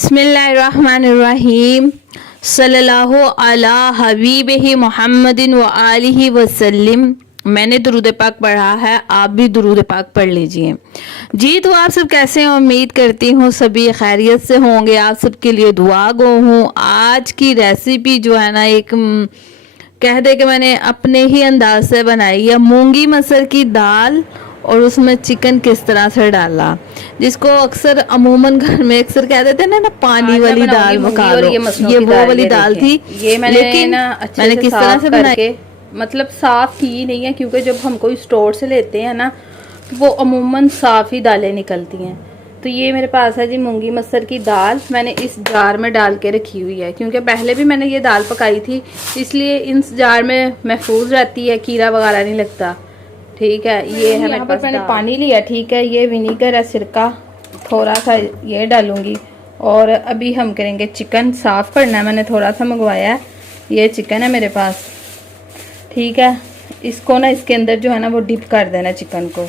बिस्मिल्लाहिर्रहमानिर्रहीम सल्लल्लाहु अला हबीबिही मुहम्मदिन व आलिही वसल्लम। मैंने दुरूद पाक पढ़ा है, आप भी दुरूद पाक पढ़ लीजिए। जी तो आप सब कैसे हैं? उम्मीद करती हूँ सभी खैरियत से होंगे। आप सबके लिए दुआ गो हूँ। आज की रेसिपी जो है ना, एक कह दे कि मैंने अपने ही अंदाज से बनाई है। मूंगी मसर की दाल और उसमें चिकन किस तरह से डाला, जिसको अक्सर अमूमन घर में अक्सर कह देते हैं ना पानी आज मैं वाली बनाऊंगी दाल मूंगी पका और लो। ये वो वाली दाल थी, ये मैंने लेकिन ना अच्छे मैंने से किस तरह साफ से बनाई। करके, मतलब साफ ही नहीं है क्योंकि जब हम कोई स्टोर से लेते हैं ना तो वो अमूमन साफ ही दालें निकलती हैं। तो ये मेरे पास है जी मूंगी मसर की दाल। मैंने इस जार में डाल के रखी हुई है क्योंकि पहले भी मैंने ये दाल पकाई थी, इसलिए इस जार में महफूज रहती है, कीड़ा वगैरह नहीं लगता। ठीक है, ये है मेरे पास। मैंने पानी लिया, ठीक है, ये विनीगर है, सिरका थोड़ा सा ये डालूंगी। और अभी हम करेंगे चिकन। साफ करना है, मैंने थोड़ा सा मंगवाया है। ये चिकन है मेरे पास, ठीक है। इसको ना इसके अंदर जो है ना वो डिप कर देना चिकन को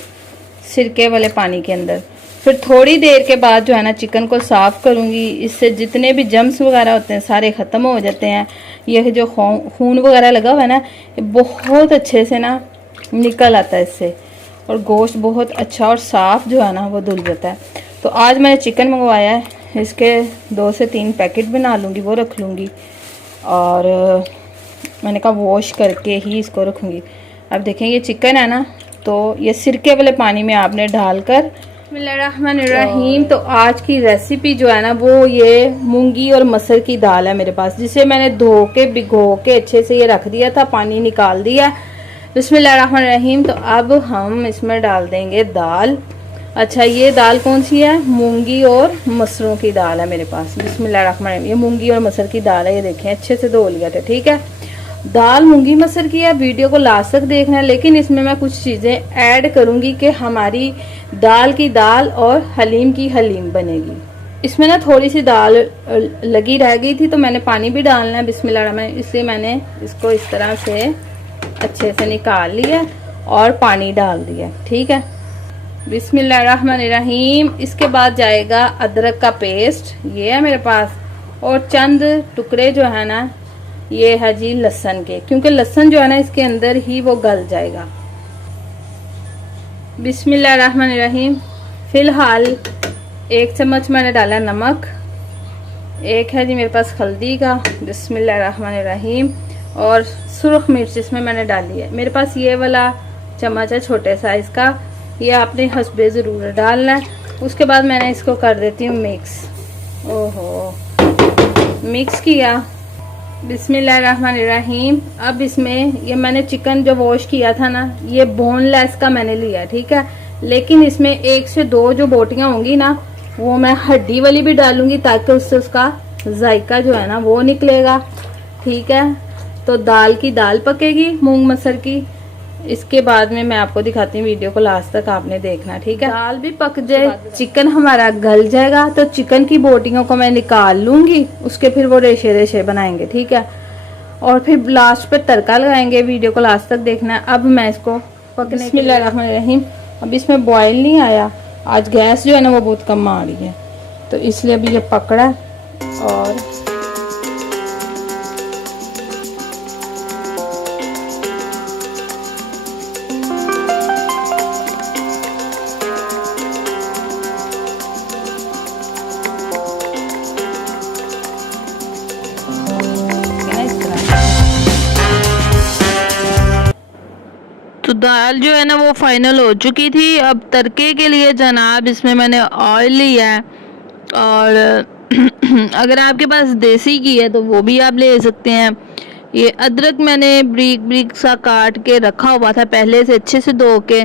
सिरके वाले पानी के अंदर। फिर थोड़ी देर के बाद जो है ना चिकन को साफ करूंगी। इससे जितने भी जम्स वगैरह होते हैं सारे ख़त्म हो जाते हैं। ये जो खून वगैरह लगा हुआ है ना, ये बहुत अच्छे से ना निकल आता है इससे, और गोश्त बहुत अच्छा और साफ़ जो है ना वो धुल जाता है। तो आज मैंने चिकन मंगवाया है, इसके 2 से 3 पैकेट बना लूँगी, वो रख लूँगी। और मैंने कहा वॉश करके ही इसको रखूँगी। अब देखें ये चिकन है ना, तो ये सिरके वाले पानी में आपने डालकर। बिस्मिल्लाहिर्रहमानिर्रहीम। तो आज की रेसिपी जो है ना वो ये मूंगी और मसर की दाल है मेरे पास, जिसे मैंने धो के भिगो के अच्छे से ये रख दिया था, पानी निकाल दिया। बिस्मिल्लाहिर्रहमानिर्रहीम। तो अब हम इसमें डाल देंगे दाल। अच्छा, ये दाल कौन सी है? मूंगी और मसरों की दाल है मेरे पास। बिस्मिल्लाहिर्रहमानिर्रहीम। ये मूंगी और मसर की दाल है, ये देखें अच्छे से धो लिया था, ठीक है। दाल मूंगी मसर की है, वीडियो को लास्ट तक देखना है, लेकिन इसमें मैं कुछ चीज़ें ऐड करूंगी कि हमारी दाल की दाल और हलीम की हलीम बनेगी। इसमें ना थोड़ी सी दाल लगी रह गई थी, तो मैंने पानी भी डालना है बिस्मिल्लाह, इसलिए मैंने इसको इस तरह से अच्छे से निकाल लिया और पानी डाल दिया, ठीक है। बिस्मिल्लाहिर्रहमानिर्रहीम। इसके बाद जाएगा अदरक का पेस्ट, ये है मेरे पास, और चंद टुकड़े जो है ना ये है जी लहसुन के, क्योंकि लहसुन जो है ना इसके अंदर ही वो गल जाएगा। बिस्मिल्लाहिर्रहमानिर्रहीम। फिलहाल 1 चम्मच मैंने डाला नमक, एक है जी मेरे पास हल्दी का, बिस्मिल्लाहिर्रहमानिर्रहीम। और सुर्ख मिर्च इसमें मैंने डाली है, मेरे पास ये वाला चम्मच है छोटे साइज का, ये आपने हस्बे ज़रूर डालना है। उसके बाद मैंने इसको कर देती हूँ मिक्स। ओहो, मिक्स किया। बिस्मिल्लाहिर्रहमानिर्रहीम। अब इसमें ये मैंने चिकन जो वॉश किया था ना, ये बोनलेस का मैंने लिया, ठीक है। लेकिन इसमें 1 से 2 जो बोटियां होंगी ना, वो मैं हड्डी वाली भी डालूंगी ताकि उससे उसका जायका जो है ना वो निकलेगा, ठीक है। तो दाल की दाल पकेगी मूंग मसर की। इसके बाद में मैं आपको दिखाती हूँ, वीडियो को लास्ट तक आपने देखना, ठीक है। दाल भी पक जाए, चिकन हमारा गल जाएगा, तो चिकन की बोटियों को मैं निकाल लूंगी, उसके फिर वो रेशे रेशे बनाएंगे, ठीक है। और फिर लास्ट पे तड़का लगाएंगे, वीडियो को लास्ट तक देखना है। अब मैं इसको पकने। बिस्मिल्लाहिर्रहमानिर्रहीम। अब इसमें बॉयल नहीं आया, आज गैस जो है ना वो बहुत कम आ रही है, तो इसलिए अभी ये पकड़ा। और तो दाल जो है ना वो फाइनल हो चुकी थी। अब तड़के के लिए जनाब इसमें मैंने ऑयल लिया है, और अगर आपके पास देसी घी है तो वो भी आप ले सकते हैं। ये अदरक मैंने ब्रीक ब्रीक सा काट के रखा हुआ था पहले से अच्छे से धो के,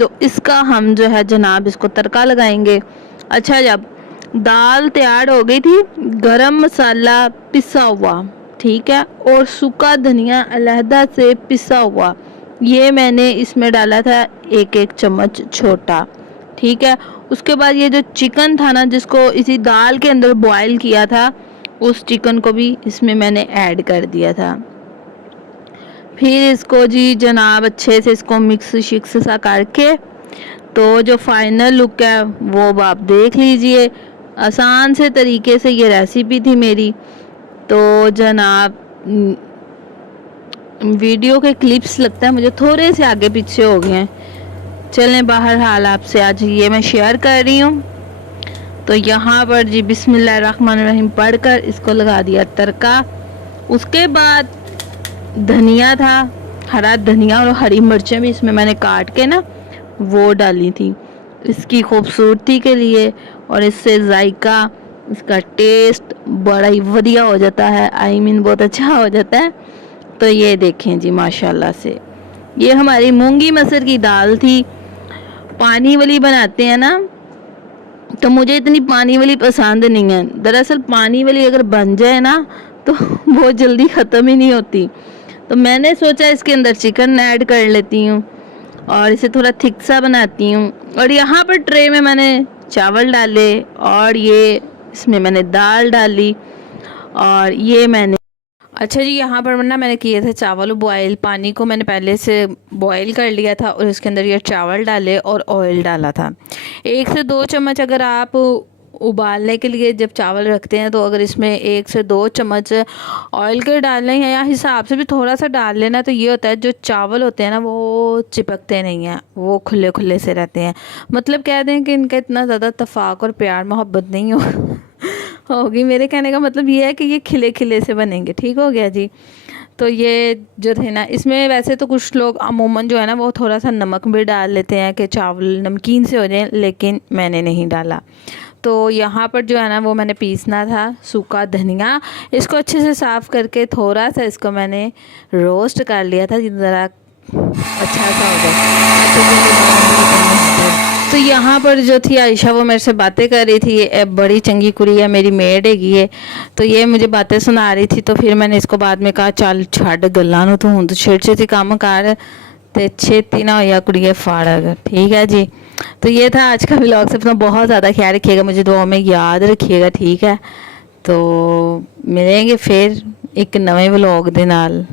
तो इसका हम जो है जनाब इसको तड़का लगाएंगे। अच्छा, जब दाल तैयार हो गई थी, गरम मसाला पिसा हुआ, ठीक है, और सूखा धनिया अलहदा से पिसा हुआ, ये मैंने इसमें डाला था 1-1 चम्मच छोटा, ठीक है। उसके बाद ये जो चिकन था ना, जिसको इसी दाल के अंदर बॉयल किया था, उस चिकन को भी इसमें मैंने ऐड कर दिया था। फिर इसको जी जनाब अच्छे से इसको मिक्स शिक्स सा करके, तो जो फाइनल लुक है वो आप देख लीजिए। आसान से तरीके से ये रेसिपी थी मेरी। तो जनाब वीडियो के क्लिप्स लगता है मुझे थोड़े से आगे पीछे हो गए हैं, चलें बहरहाल आपसे आज ये मैं शेयर कर रही हूँ। तो यहाँ पर जी बिस्मिल्लाहिर्रहमानिर्रहीम पढ़कर इसको लगा दिया तड़का। उसके बाद धनिया था, हरा धनिया और हरी मिर्चें भी इसमें मैंने काट के ना वो डाली थी इसकी खूबसूरती के लिए, और इससे जायका, इसका टेस्ट बड़ा ही बढ़िया हो जाता है, आई मीन बहुत अच्छा हो जाता है। तो ये देखें जी माशाल्लाह से ये हमारी मूंगी मसर की दाल थी। पानी वाली बनाते हैं ना, तो मुझे इतनी पानी वाली पसंद नहीं है। दरअसल पानी वाली अगर बन जाए ना तो बहुत जल्दी ख़त्म ही नहीं होती। तो मैंने सोचा इसके अंदर चिकन ऐड कर लेती हूँ और इसे थोड़ा थिक सा बनाती हूँ। और यहाँ पर ट्रे में मैंने चावल डाले और ये इसमें मैंने दाल डाली और ये मैंने अच्छा जी यहाँ पर ना मैंने किए थे चावल बॉयल, पानी को मैंने पहले से बॉयल कर लिया था और इसके अंदर ये चावल डाले और ऑयल डाला था। 1 से 2 चम्मच अगर आप उबालने के लिए जब चावल रखते हैं तो अगर इसमें 1 से 2 चम्मच ऑयल के डालने हैं या हिसाब से भी थोड़ा सा डाल लेना, तो ये होता है जो चावल होते हैं ना वो चिपकते नहीं हैं, वो खुले खुले से रहते हैं। मतलब कह दें कि इनका इतना ज़्यादा तफाक और प्यार मोहब्बत नहीं होगी। मेरे कहने का मतलब ये है कि ये खिले खिले से बनेंगे। ठीक हो गया जी। तो ये जो थे ना इसमें वैसे तो कुछ लोग अमूमन जो है ना वो थोड़ा सा नमक भी डाल लेते हैं कि चावल नमकीन से हो जाए, लेकिन मैंने नहीं डाला। तो यहाँ पर जो है ना वो मैंने पीसना था सूखा धनिया, इसको अच्छे से साफ़ करके थोड़ा सा इसको मैंने रोस्ट कर लिया था ज़रा अच्छा सा हो जाए। तो यहाँ पर जो थी आयशा वो मेरे से बातें कर रही थी, ये बड़ी चंगी कुड़ी है मेरी मेड हैगी है, तो ये मुझे बातें सुना रही थी। तो फिर मैंने इसको बाद में कहा चल छड़ गल्लां नूं तू हुण तो छेती काम कर ते छेती ना होया कुड़िए फाड़। ठीक है जी। तो ये था आज का व्लॉग। से अपना बहुत ज़्यादा ख्याल रखिएगा, मुझे दुआ में याद रखिएगा। ठीक है, तो मिलेंगे फिर एक नवे व्लॉग दे नाल।